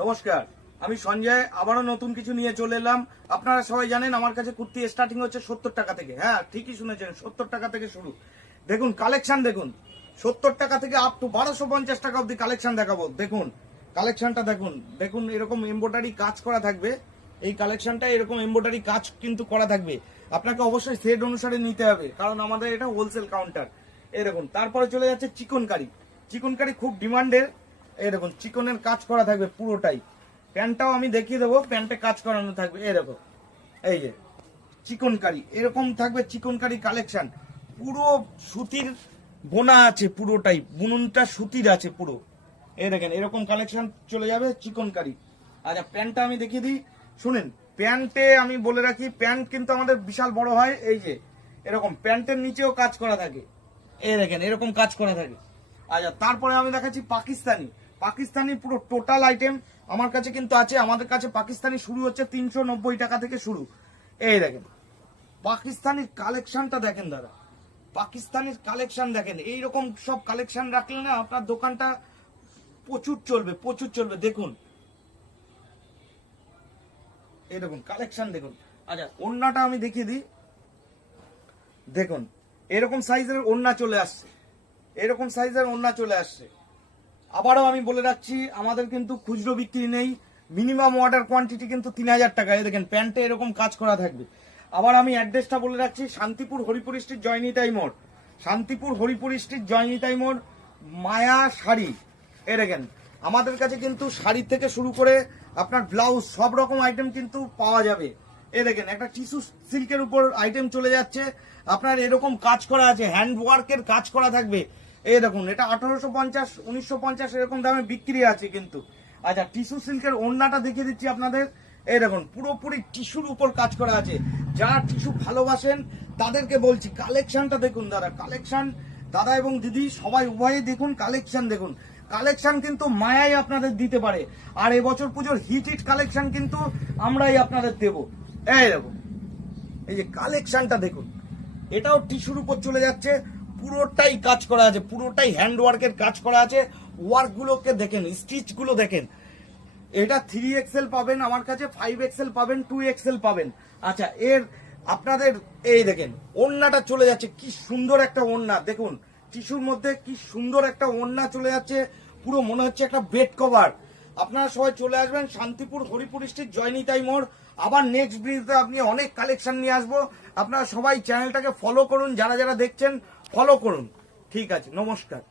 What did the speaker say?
নমস্কার, আমি সঞ্জয় আবারও নতুন কিছু নিয়ে চলে এলাম। আপনারা সবাই জানেন আমার কাছে কুর্তি স্টার্টিং হচ্ছে 70 টাকা থেকে। হ্যাঁ, ঠিকই শুনেছেন, 70 টাকা থেকে শুরু। দেখুন কালেকশন, দেখুন 70 টাকা থেকে আপ টু 1250 টাকা অব্দি কালেকশন দেখাবো। দেখুন কালেকশনটা দেখুন, দেখুন এরকম এমব্রয়ডারি কাজ করা থাকবে। এই কালেকশনটা এরকম এমব্রয়ডারি কাজ কিন্তু করা থাকবে। আপনাকে অবশ্যই সেট অনুসারে নিতে হবে, কারণ আমাদের এটা হোলসেল কাউন্টার। এই দেখুন, তারপরে চলে যাচ্ছে চিকনকারি। চিকনকারি খুব ডিমান্ডের। এই দেখুন চিকনের কাজ করা থাকবে পুরোটাই। প্যান্টটাও আমি দেখিয়ে দেবো, প্যান্টে কাজ করানো থাকবে। এই দেখো, এই যে চিকনকারি এরকম থাকবে। চিকনকারি কালেকশন পুরো সুতির বোনা আছে, পুরোটাই বুননটা সুতির আছে পুরো। এই দেখেন এরকম কালেকশন চলে যাবে চিকনকারি। আচ্ছা, প্যান্টটা আমি দেখিয়ে দিই, শুনেন। প্যান্টে আমি বলে রাখি, প্যান্ট কিন্তু আমাদের বিশাল বড় হয়। এই যে এরকম প্যান্টের নিচেও কাজ করা থাকে। এই দেখেন এরকম কাজ করা থাকে। আচ্ছা, তারপরে আমি দেখাচ্ছি পাকিস্তানি। পাকিস্তানি পুরো টোটাল আইটেম আমার কাছে কিন্তু আছে। আমাদের কাছে পাকিস্তানি শুরু হচ্ছে 390 টাকা থেকে শুরু। এই দেখেন পাকিস্তানির কালেকশনটা দেখেন দাদা, পাকিস্তানির কালেকশন দেখেন। এইরকম সব কালেকশন রাখলে না আপনার দোকানটা প্রচুর চলবে, প্রচুর চলবে। দেখুন এই দেখুন কালেকশন দেখুন। আচ্ছা, ওড়নাটা আমি দেখিয়ে দিই। দেখুন এরকম সাইজের ওড়না চলে আসছে, এরকম সাইজের ওড়না চলে আসছে। আবারও আমি বলে রাখছি, আমাদের কিন্তু খুচরো বিক্রি নেই। মিনিমাম অর্ডার কোয়ান্টিটি কিন্তু 3000 টাকা। এই দেখেন প্যান্টে এরকম কাজ করা থাকবে। আবার আমি অ্যাড্রেসটা বলে রাখছি, শান্তিপুর হরিপুর স্ট্রিট, জয়নিতাই মোড়। শান্তিপুর হরিপুর স্ট্রিট, জয়নিতাই মোড়, মায়া শাড়ি। এই দেখেন আমাদের কাছে কিন্তু শাড়ি থেকে শুরু করে আপনার ব্লাউজ সব রকম আইটেম কিন্তু পাওয়া যাবে। এই দেখেন একটা টিস্যু সিল্কের উপর আইটেম চলে যাচ্ছে। আপনার এরকম কাজ করা আছে, হ্যান্ড ওয়ার্কের কাজ করা থাকবে। এই দেখুন এটা 1850 1950 এরকম দামে বিক্রি আছে কিন্তু। আচ্ছা, টিস্যু সিল্কের ওড়নাটা দেখিয়ে দিচ্ছি আপনাদের। এই দেখুন পুরোপুরি টিস্যুর উপর কাজ করা আছে। যারা টিস্যু ভালোবাসেন তাদেরকে বলছি, কালেকশনটা দেখুন দাদা। কালেকশন দাদা এবং দিদি সবাই উভয়ে দেখুন, কালেকশন দেখুন। কালেকশন কিন্তু মায়াই আপনাদের দিতে পারে। আর এবছর পুজোর হিট হিট কালেকশন কিন্তু আমরাই আপনাদের দেব। এই দেখুন এই যে কালেকশনটা দেখুন, এটাও টিস্যুর উপর চলে যাচ্ছে। পুরোটাই কাজ করা আছে, পুরোটাই হ্যান্ড ওয়ার্কের কাজ করা আছে। ওয়ার্ক গুলোকে দেখেন, স্টিচ গুলো দেখেন। এটা 3XL পাবেন আমার কাছে, 5XL পাবেন, 2XL পাবেন। আচ্ছা, এর আপনাদের এই দেখেন ওড়নাটা চলে যাচ্ছে, কি সুন্দর একটা ওড়না দেখুন। টিস্যুর মধ্যে কি সুন্দর একটা ওড়না চলে যাচ্ছে, পুরো মনে হচ্ছে একটা বেড কভার। আপনারা সবাই চলে আসবেন শান্তিপুর হরিপুর স্ট্রিট, জয়নিতাই মোড়। আবার নেক্সট ভিডিওতে আপনি অনেক কালেকশন নিয়ে আসবো। আপনারা সবাই চ্যানেলটাকে ফলো করুন, যারা যারা দেখছেন ফলো করুন। ঠিক আছে, নমস্কার।